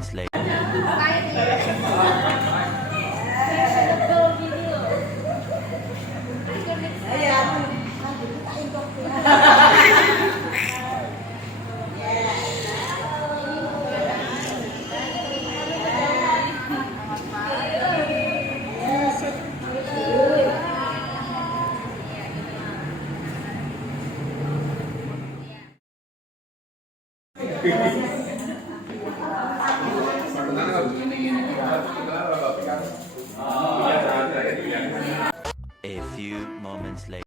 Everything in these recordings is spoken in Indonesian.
moments later. A few moments later.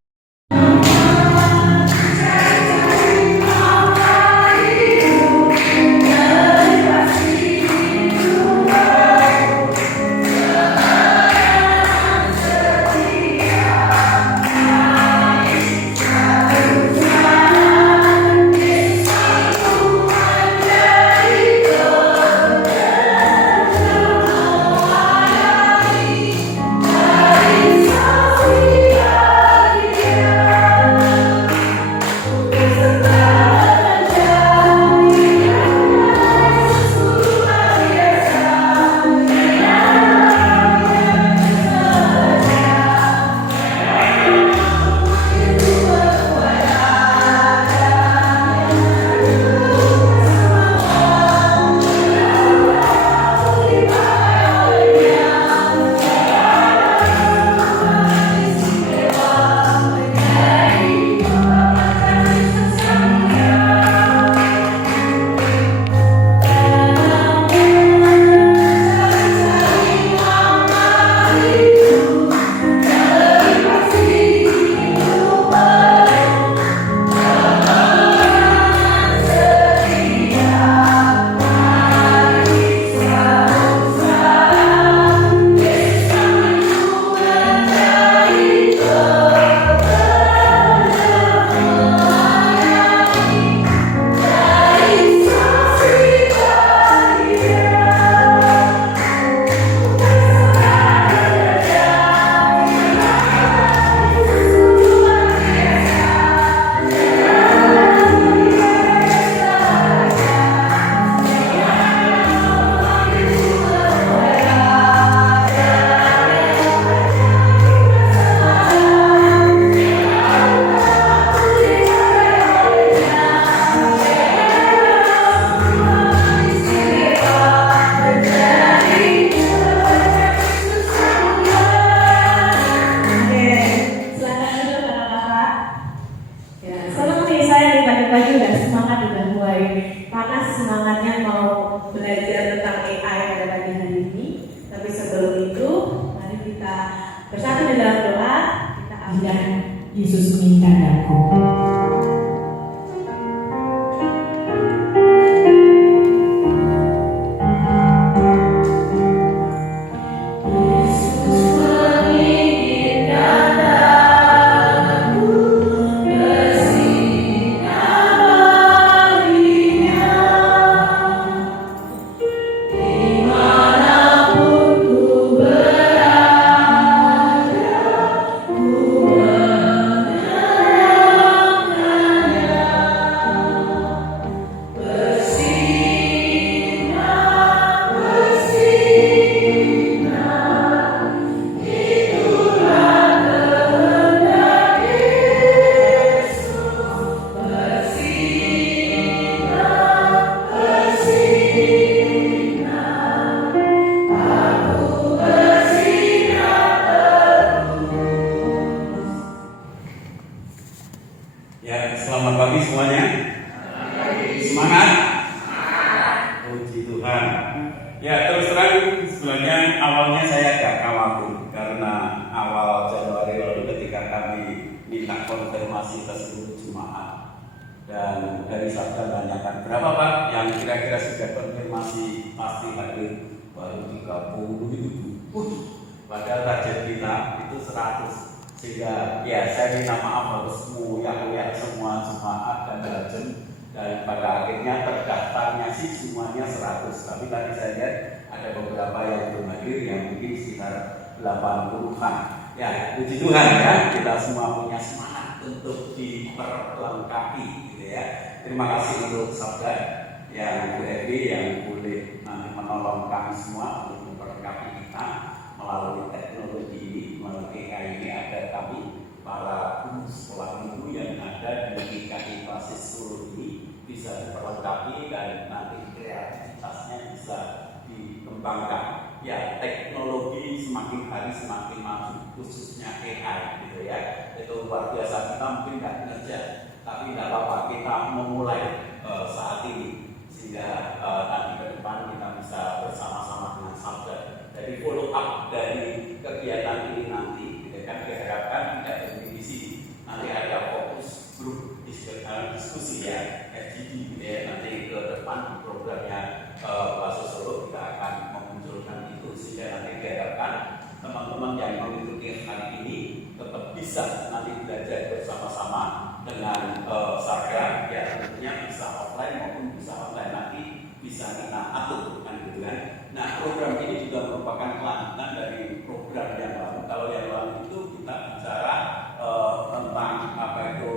Semangatnya mau belajar tentang AI pada pagi hari ini. Tapi sebelum itu, mari kita bersatu di dalam doa. Kita akan Yesus minta aku. Ya, selamat pagi semuanya. Semangat? Puji Tuhan. Ya, terus terang sebenarnya awalnya saya agak khawatir karena awal Januari lalu ketika kami minta konfirmasi ke seluruh jemaat dan dari Sabda tanyakan berapa Pak yang kira-kira sudah konfirmasi pasti hadir, baru 30 itu. Padahal target kita itu 100. Sehingga ya saya minta maaf harus ya semua jemaat dan rajen, dan pada akhirnya terdaftarnya sih semuanya 100, tapi tadi saya lihat ada beberapa yang belum hadir yang mungkin sekitar 80-an. Ya, puji Tuhan ya, kita semua punya semangat untuk diperlengkapi gitu ya. Terima kasih untuk Sabda yang Bu Evi yang boleh menolong kami semua untuk memperlengkapi kita melalui teknologi ini, melalui AI ini. Ada kami para guru sekolah minggu yang ada di GKI Klasis Solo ini bisa diperlengkapi dan nanti kreativitasnya bisa dikembangkan. Ya, teknologi semakin hari semakin maju, khususnya AI gitu ya. Itu luar biasa, kita mungkin nggak kerja, tapi nggak apa-apa, kita memulai saat ini sehingga nanti ke depan kita bisa bersama-sama dengan Sabda. Jadi follow up dari kegiatan ini nanti, gitu kan, diharapkan tidak berhenti di sini. Nanti ada fokus grup diskusi ya, FGD gitu ya. Nanti ke depan di programnya Klasis Solo kita akan memunculkan itu sehingga nanti diharapkan teman-teman yang mengikuti hari ini tetap bisa nanti belajar bersama-sama dengan Sabda, ya tentunya bisa offline maupun bisa online, nanti bisa kita atur kan gitu kan. Nah, program ini juga merupakan kelanjutan dari program yang lalu. Kalau yang lalu itu kita bicara tentang apa itu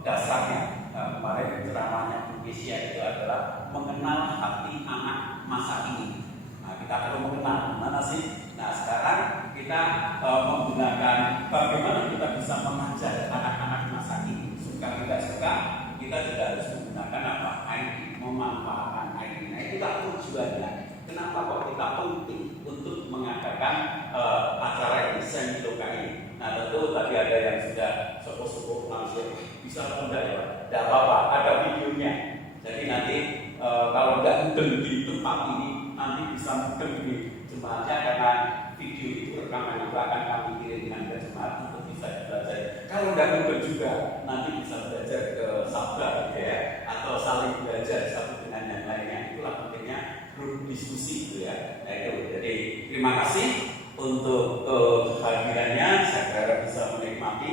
dasarnya. Kemarin ceramahnya Bu Kesia itu adalah mengenal hati anak masa ini. Nah, kita perlu mengenal mana sih. Nah, sekarang kita menggunakan bagaimana kita bisa mengajar anak-anak masa ini. Suka tidak suka, kita juga harus menggunakan apa? IT, memanfaatkan IT. Nah, itulah tujuannya. Kenapa kok kita penting untuk mengadakan acara ini, semiloka ini? Nah, tentu tadi ada yang sudah sepuh-sepuh langsung bisa rendah ya, tidak apa-apa, ada videonya. Jadi nanti kalau nggak mudeng di tempat ini, nanti bisa mudeng di jemaatnya karena video itu rekaman itu akan kami kirimkan ke jemaat untuk bisa belajar. Kalau nggak mudeng juga, nanti bisa belajar ke Sabda gitu ya, atau saling belajar satu dengan yang lainnya. Itulah pentingnya grup diskusi gitu ya. Nah, itu. Jadi terima kasih untuk kehadirannya, saya harap bisa menikmati.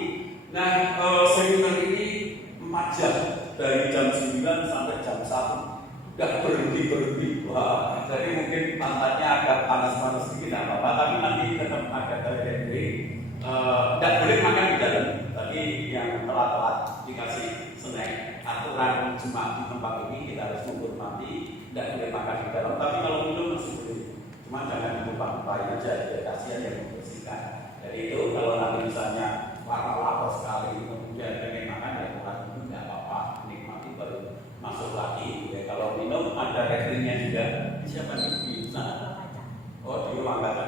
Nah, seminar ini 4 jam, dari jam 9 sampai jam 1, nggak berhenti-berhenti. Wah, jadi mungkin pantatnya agak panas-panas sedikit, nggak apa-apa, tapi nanti tetap ada toilet break. Nggak boleh makan di dalam, tapi yang telat-telat dikasih snack. Aturan jemaat di tempat ini kita harus menghormati, nggak boleh makan di dalam, tapi kalau minum masih boleh. Cuma jangan lupa-lupain aja, ya kasihan yang membersihkan. Jadi itu kalau nanti misalnya lapar sekali, kemudian pengen makan ya kurang minum nggak apa-apa, nikmati baru masuk lagi. Ya kalau minum ada rekeningnya juga. Siapa nih di sana? Oh, di ruang kaca.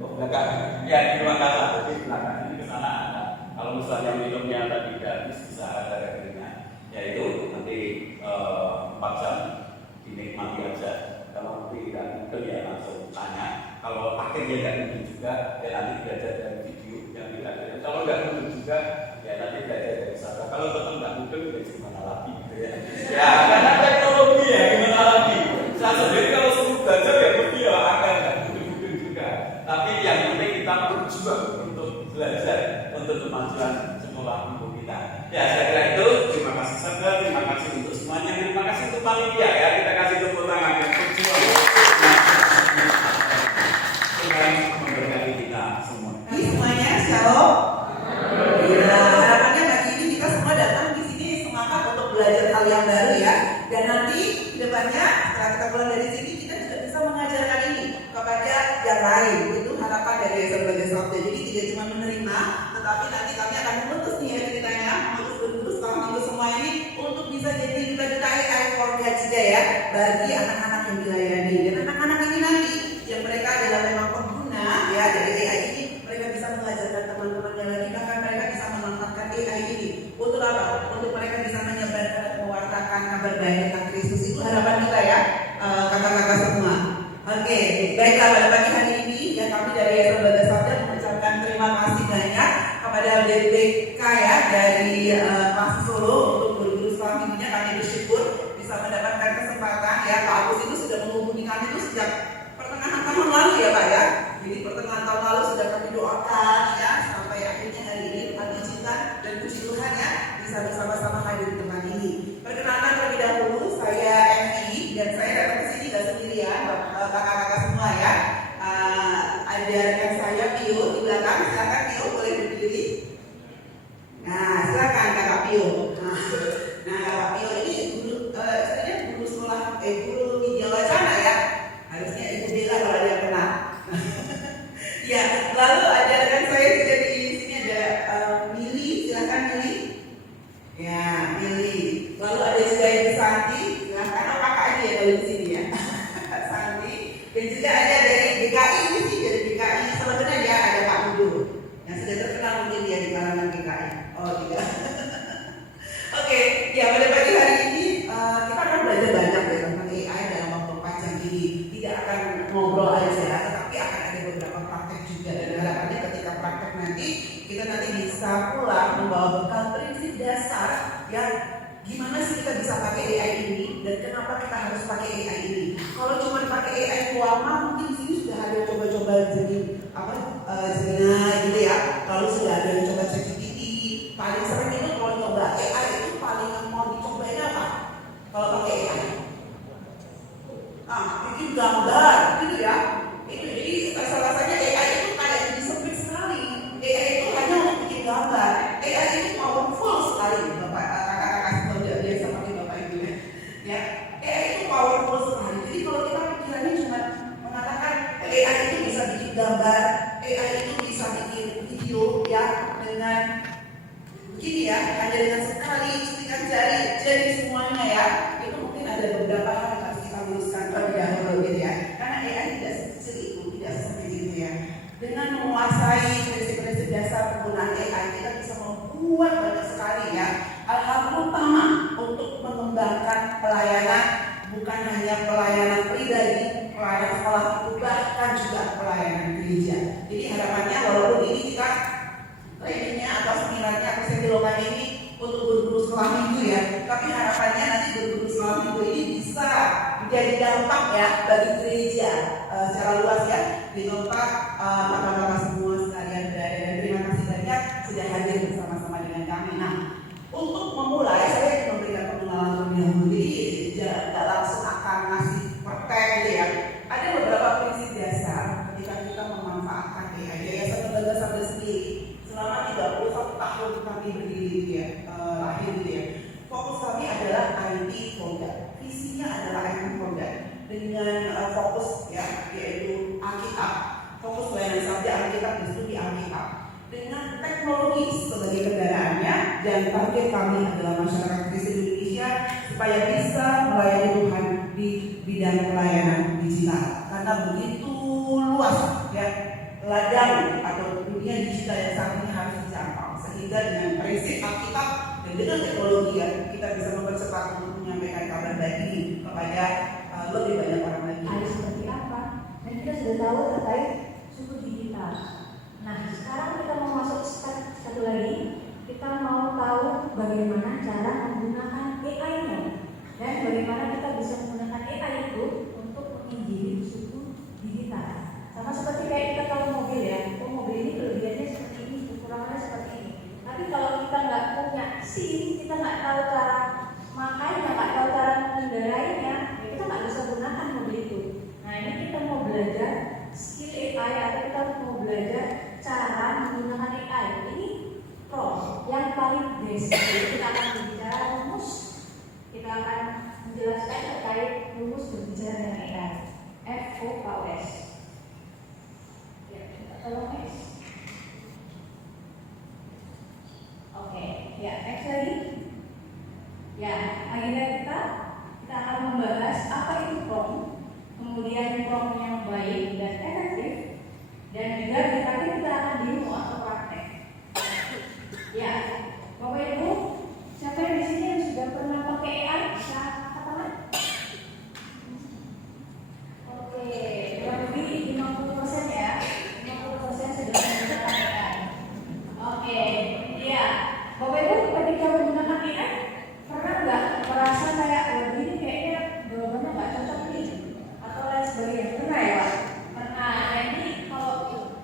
Oh, belakang. Ya di ruang kaca. Jadi belakang ini ke sana ada. Kalau misalnya minumnya tadi habis bisa ada rekeningnya. Ya itu nanti 4 jam dinikmati aja. Kalau tidak mungkin ya langsung tanya. Kalau akhirnya tidak mungkin juga, ya nanti belajar dari video yang kita. Kalau nggak mungkin juga, ya nanti belajar dari sana. Kalau tetap nggak mungkin, ya gimana lagi gitu ya. Ya karena teknologi ya gimana lagi. Saya sendiri kalau suruh belajar ya mesti ya akan nggak mungkin juga. Tapi yang penting kita berjuang untuk belajar untuk kemajuan sekolah minggu kita. Ya saya kira itu. Terima kasih Sabda, terima kasih untuk semuanya, terima kasih untuk panitia ya. Kita kasih tepuk tangan yang berjuang. Tuhan memberkati kita semua. Semuanya shalom. Ya, harapannya pagi ini kita semua datang di sini semangat untuk belajar hal yang baru ya. Dan nanti di depannya setelah kita pulang dari sini kita juga bisa mengajarkan ini kepada yang lain. Itu harapan dari sebagai Sabda. Jadi tidak cuma menerima, tetapi nanti kami akan memutus nih ya ceritanya, memutus guru setelah minggu semua ini untuk bisa jadi duta-duta AI for God juga ya bagi anak-anak yang dilayani. Dan anak-anak ini nanti yang mereka adalah memang pengguna ya dari AI ini, mereka bisa mengajarkan teman-temannya lagi, bahkan mereka bisa memanfaatkan AI ini untuk apa? Untuk mereka bisa menyebarkan, mewartakan kabar baik tentang Kristus. Itu harapan kita ya kakak-kakak semua. Oke, baiklah pada pagi hari ini ya kami dari Lembaga Sabda mengucapkan terima kasih banyak kepada DPK ya dari Klasis Solo untuk guru-guru sekolah minggunya. Kami bersyukur bisa mendapatkan kesempatan ya. Pak Agus itu sudah menghubungi kami itu sejak pertengahan tahun lalu ya Pak ya. Jadi pertengahan tahun lalu sudah kami doakan ya sampai akhirnya hari ini Tuhan izinkan dan puji Tuhan ya bisa bersama-sama hadir di tempat ini. Perkenalkan terlebih dahulu saya Evi dan saya datang ke sini gak sendirian kakak-kakak semua ya. Ada rekan saya Pio di belakang. Silakan Pio, boleh berdiri. Nah silakan kakak Pio. Nah kakak Pio ini Oh tidak. Oke, ya pada pagi hari ini kita akan belajar banyak ya tentang AI dalam waktu 4 jam ini. Tidak akan ngobrol aja, tetapi akan ada beberapa praktek juga, dan harapannya ketika praktek nanti kita nanti bisa pulang membawa bekal prinsip dasar yang gimana sih kita bisa pakai AI ini dan kenapa kita harus pakai AI ini. Kalau cuma pakai AI lama mungkin di sini sudah ada coba-coba jadi Gemini gitu ya. Lalu sudah ada yang coba ChatGPT. Paling sering itu kalau coba AI itu paling mau dicobain apa? Kalau pakai AI, bikin gambar gitu ya. Itu jadi rasa-rasanya AI itu kayak jadi sempit sekali. AI itu hanya untuk bikin gambar. AI itu powerful sekali, Bapak kakak-kakak semua biasa pakai Bapak Ibu ya. AI itu powerful sekali. Jadi kalau kita pikirannya cuma mengatakan AI itu bisa bikin gambar, AI itu bisa bikin video ya dengan begini ya, hanya dengan sekali cetikan jari jadi semuanya ya. Itu mungkin ada beberapa hal yang harus kita luruskan terlebih dahulu gitu ya. Karena AI tidak sekecil itu, tidak seperti itu ya. Dengan menguasai prinsip-prinsip dasar penggunaan AI, kita bisa membuat banyak sekali ya hal-hal utama untuk mengembangkan pelayanan, bukan hanya pelayanan pribadi, pelayanan sekolah itu, bahkan juga pelayanan gereja. Jadi harapannya walaupun ini kita trainingnya atau seminarnya atau semilokan ini untuk guru-guru sekolah minggu ya, tapi harapannya nanti guru-guru sekolah minggu ini bisa menjadi dampak ya bagi gereja secara luas ya, di tempat kakak-kakak semua sekalian berada. Dan terima kasih banyak sudah hadir bersama-sama dengan kami. Nah, untuk memulai saya ingin memberikan pengenalan terlebih dahulu. Jadi tidak langsung akan ngasih praktek gitu ya. Ada beberapa prinsip dasar ketika kita memanfaatkan AI. Yayasan Lembaga Sambil sendiri selama 31 tahun kami berdiri gitu ya, lahir gitu ya. Fokus kami adalah IT product. Visinya adalah IT product dengan fokus ya, yaitu Alkitab. Fokus pelayanan sabda Alkitab di studi Alkitab dengan teknologi sebagai kendaraannya, dan target kami adalah masyarakat Kristen Indonesia supaya bisa melayani Tuhan di bidang pelayanan digital, karena begitu luas ya ladang atau dunia digital yang saat ini harus dijangkau, sehingga dengan prinsip Alkitab dan dengan teknologi ya, kita bisa mempercepat untuk menyampaikan kabar baik ini kepada lebih banyak orang lagi. Harus seperti apa? Dan kita sudah tahu terkait suku digital. Nah, sekarang kita mau masuk step satu lagi. Kita mau tahu bagaimana cara menggunakan AI-nya dan bagaimana kita bisa menggunakan AI itu untuk menginjili suku digital. Sama seperti kayak kita tahu mobil ya, mobil ini kelebihannya seperti ini, kekurangannya seperti ini. Tapi kalau kita nggak punya SIM, kita nggak tahu cara makainya, nggak tahu cara mengendarainya, ya kita nggak bisa gunakan mobil itu. Nah, ini kita mau belajar skill AI atau kita mau belajar cara menggunakan AI. Ini yang paling basic. Jadi kita akan berbicara rumus, kita akan menjelaskan terkait rumus berbicara dengan AI. FOKS. Ya, tolong next. Oke, ya next lagi. Ya, agenda kita akan membahas apa itu prompt, kemudian prompt yang baik dan efektif, dan juga terakhir kita akan demo atau praktek. Ya, Bapak Ibu, siapa yang di sini yang sudah pernah pakai AI? Bisa katakan? Oke, kurang lebih 50% ya. 50% sudah menggunakan AI. Oke, ya. Bapak Ibu, ketika menggunakan AI, pernah nggak merasa kayak ini kayaknya jawabannya nggak cocok nih atau lain sebagainya? Pernah ya, Pak? Pernah. Nah, ini kalau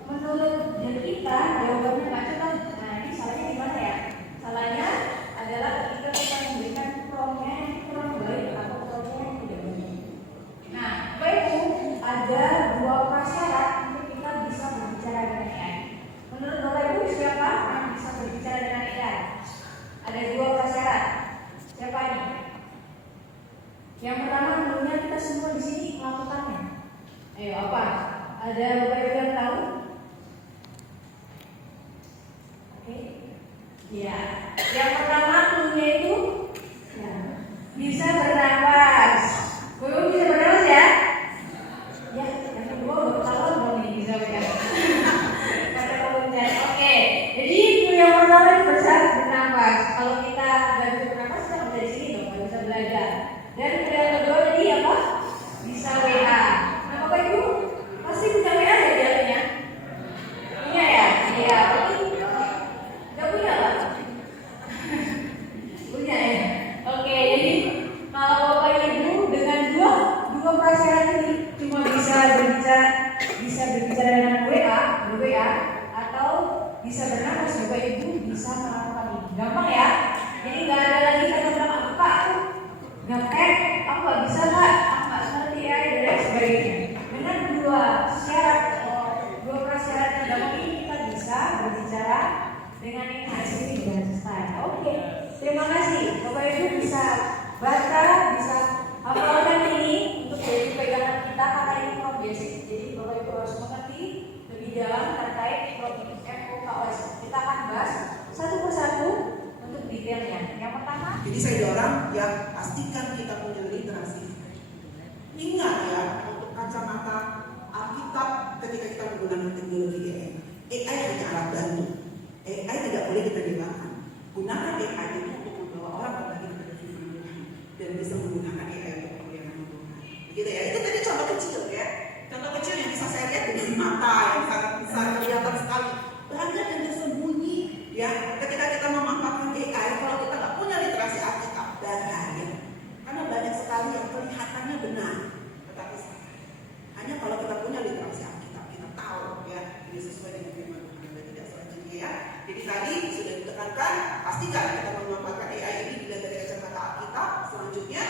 menurut kita jawabannya nggak cocok. Nah, ini salahnya di mana ya? Salahnya adalah ketika kita memberikan prompt-nya yang kurang baik atau prompt-nya yang tidak baik. Nah, Bapak Ibu, ada 2 prasyarat untuk kita bisa berbicara dengan AI. Menurut Bapak Ibu, siapa yang bisa berbicara dengan AI? Ada 2 prasyarat. Siapa ini? Yang pertama tentunya kita semua di sini melakukannya. Ayo apa? Ada Bapak Ibu yang tahu? Oke. Ya. Yang pertama tentunya itu ya, bisa bernapas. Bapak bisa bernapas ya? Ya. Yang kedua berkata dong nih bisa bernapas. Kata kamu oke. Jadi itu yang pertama berbicara gampang ya. Jadi nggak ada lagi kata bilang Kak aku gaptek, aku nggak bisa Kak, aku nggak ngerti ya dan lain sebagainya. Dengan dua prasyarat yang gampang ini kita bisa berbicara dengan yang hasil dengan style. Oke, terima kasih. Bapak Ibu bisa baca, bisa hafalkan ini untuk jadi pegangan kita karena ini from basic. Jadi Bapak Ibu harus mengerti lebih dalam terkait FOKOS. Kita akan bahas satu persatu untuk detailnya. Yang pertama, Jadi saya dorong yang pastikan kita punya literasi. Ingat ya, untuk kacamata Alkitab ketika kita menggunakan teknologi AI. AI hanya alat bantu. AI tidak boleh kita dimakan. Gunakan AI itu untuk membawa orang kembali kepada firman Tuhan dan bisa menggunakan AI untuk kemuliaan Tuhan. Begitu ya. Itu tadi contoh kecil ya. Contoh kecil yang bisa saya lihat dengan mata yang sangat besar kelihatan sekali. Banyak yang tersembunyi ya. Ketika kita memanfaatkan AI, kalau kita nggak punya literasi Alkitab, bahaya. Karena banyak sekali yang kelihatannya benar, tetapi salah. Hanya kalau kita punya literasi Alkitab, kita tahu ya ini sesuai dengan firman Tuhan dan tidak selanjutnya ya. Jadi tadi sudah ditekankan, pastikan kita memanfaatkan AI ini dilihat dari kacamata Alkitab selanjutnya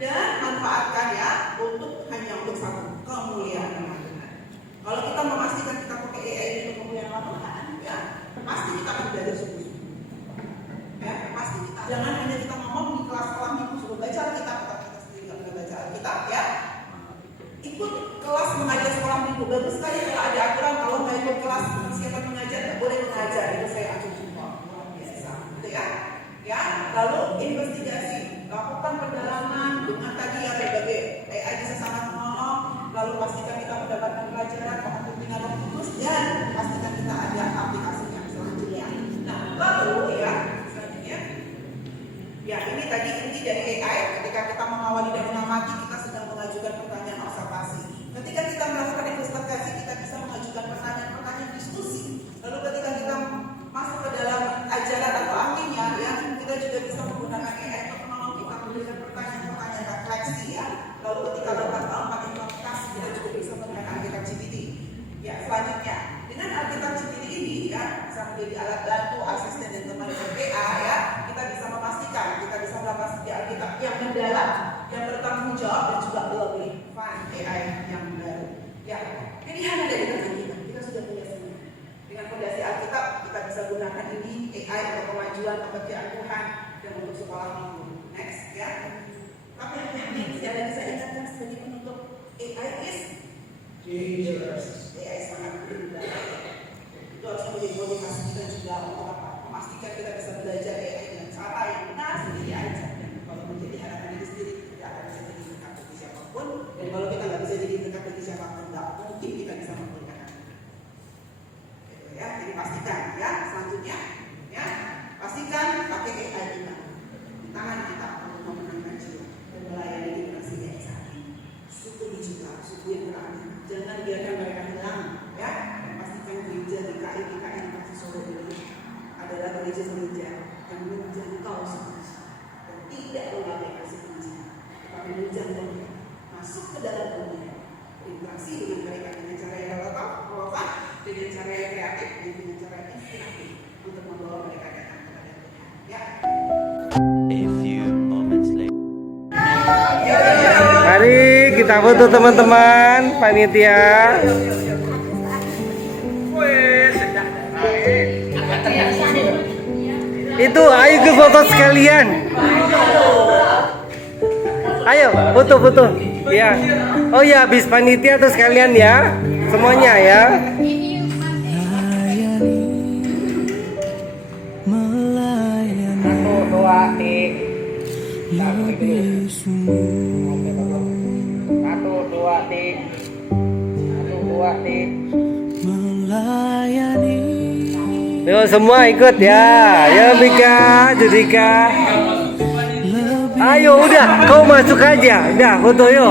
dan manfaatkan ya hanya untuk satu kemuliaan nama Tuhan. Kalau kita memastikan kita pakai AI ini untuk kemuliaan nama Tuhan, ya pasti kita akan belajar sungguh-sungguh. Ya, pasti kita jangan hanya kita ngomong di kelas sekolah minggu suruh baca Alkitab, tapi kita sendiri nggak pernah baca Alkitab ya. Ikut kelas mengajar sekolah minggu, bagus sekali kalau ada aturan kalau nggak ikut kelas persiapan mengajar nggak boleh mengajar, itu saya acung sumpah luar biasa, gitu ya. Ya, lalu investigasi, lakukan pendalaman dengan tadi ya berbagai AI bisa sangat menolong, lalu pastikan kita mendapatkan pelajaran kepentingan Roh Kudus dan pastikan kita ada aplikasinya selanjutnya. Nah, lalu ya selanjutnya, ya ini tadi inti dari AI. Ketika kita mengawali dan mengamati, kita sedang mengajukan pertanyaan observasi. Ketika kita melakukan investigasi, kita bisa mengajukan pertanyaan-pertanyaan diskusi. Lalu ketika kita masuk ke dalam ajaran atau ahlinya, ya kita juga bisa menggunakan AI untuk menolong kita memberikan pertanyaan-pertanyaan refleksi ya. Lalu ketika kita melakukan implementasi, kita juga bisa menggunakan Alkitab GPT. Ya selanjutnya, dengan Alkitab GPT ini ya bisa menjadi alat bantu, asisten dan teman PA ya. Kita bisa memastikan kita bisa melakukan studi Alkitab yang mendalam, yang bertanggung jawab dan juga lebih fun AI yang baru. Ya, pilihan ada di tangan kita. Kita sudah punya semua. Dengan fondasi Alkitab kita bisa gunakan ini AI untuk kemajuan pekerjaan Tuhan dan untuk sekolah minggu. Next ya. Tapi yang tidak ada saya ingatkan sebagai penutup, AI is dangerous. AI sangat berbahaya. Itu harus menjadi motivasi kita juga untuk apa? Memastikan kita bisa belajar AI dengan cara yang benar sendiri aja. Dan kalau menjadi harapan diri sendiri, tidak akan bisa jadi dekat bagi siapapun. Dan kalau kita nggak bisa jadi dekat bagi siapapun, nggak mungkin kita bisa memperlihatkan. Gitu ya. Jadi pastikan ya. Selanjutnya, ya pastikan pakai AI kita di tangan kita untuk memenangkan jiwa dan melayani generasi yang saat ini. Suku digital, suku yang beranak. Jangan biarkan mereka hilang, ya. Dan pastikan gereja DKI yang kasih Solo ini adalah gereja-gereja yang menjangkau semua dan tidak mengabaikan kunci, tetapi menjangkau masuk ke dalam dunia, berinteraksi dengan mereka dengan cara yang relevan, dengan cara yang kreatif, dan dengan cara yang inspiratif untuk membawa mereka datang kepada Tuhan. Ya. A few moments later. Mari kita foto teman-teman panitia. Itu ayo ke foto sekalian. Ayo foto-foto. Ya. Oh ya, habis panitia terus sekalian ya. Semuanya ya. Satu, dua, melayani. Yo semua ikut ya. Ya Mika, Judika. Ayo udah, kau masuk aja. Udah foto yuk.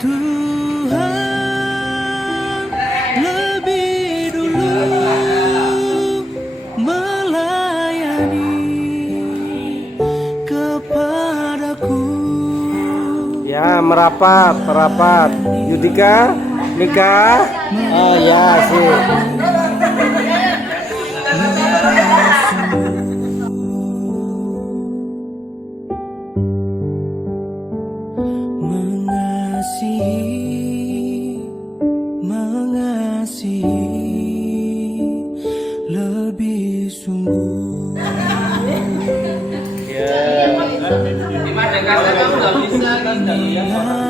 Tuhan lebih dulu melayani kepadaku. Ya merapat. Yudika, Mika. Oh ya sih. kan?